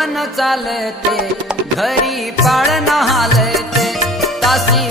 जीवन चालते घरी पाळणा हालते तासी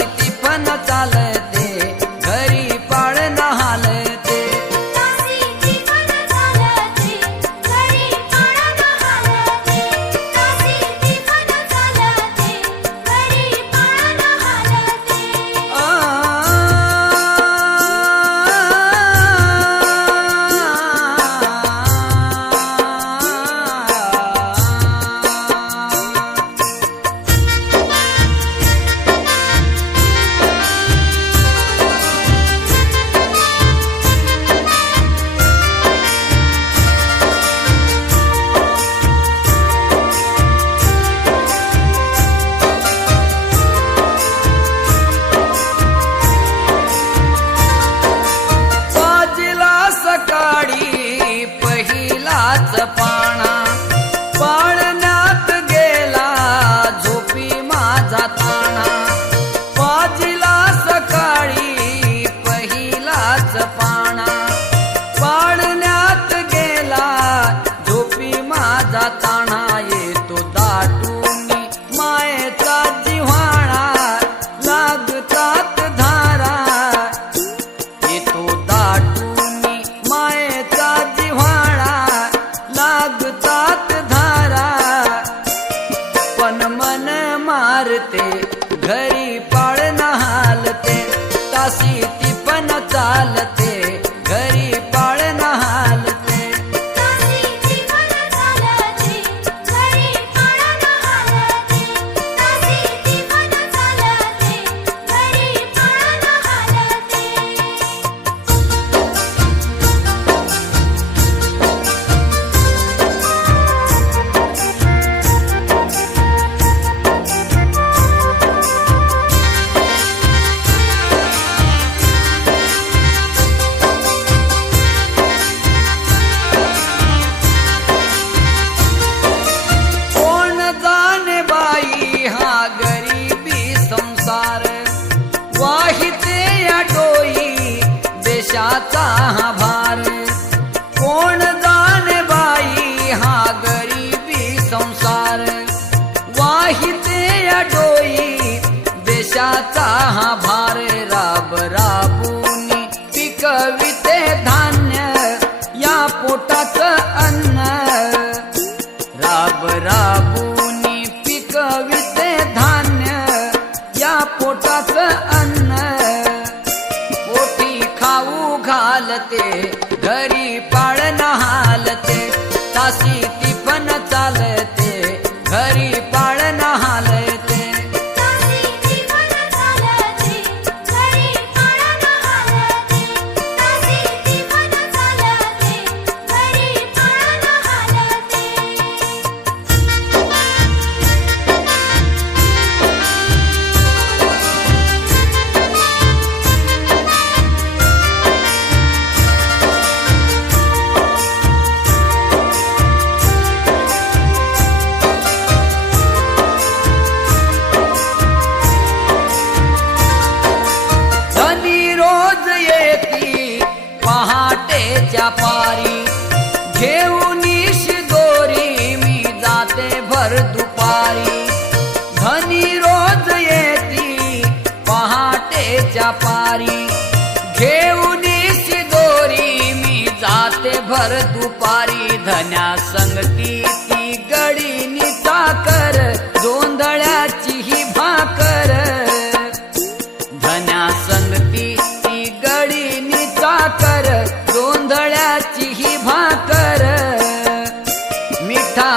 चालत देशाचा हा भार कोण जाणे बाई हा गरीबी संसार? वाहिते या डोई देशाचा हा भार राब राबूनी पिकविते धान्य या पोटाच अन्न. राब राबूनी पिकविते धान्य या पोटाच ते धरी पा पारी धनी रोज येती पहाटेच्या पारी. घेऊन दोरी मी जाते भर दुपारी. धन्या संगती ती गडी निसाकर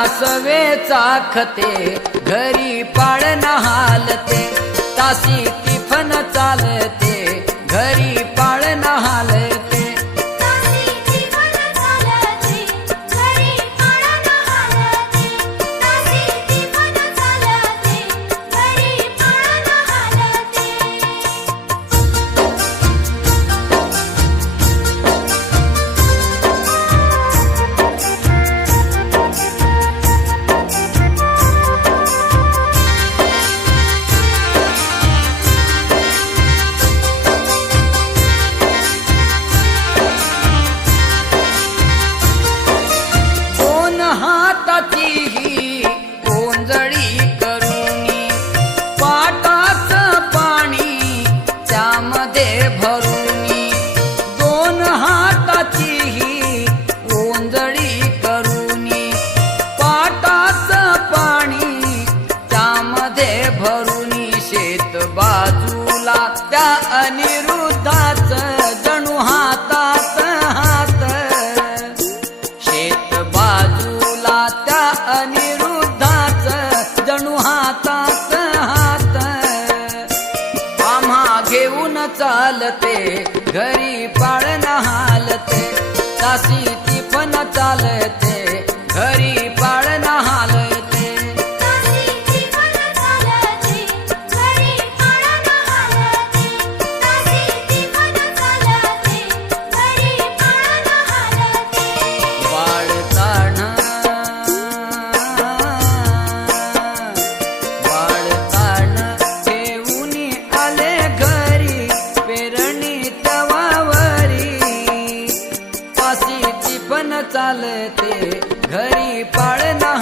सासवे चाखते घरी पाळणा हालते तासी टिफन चालते. घरी ચાલતે ઘરી પાળના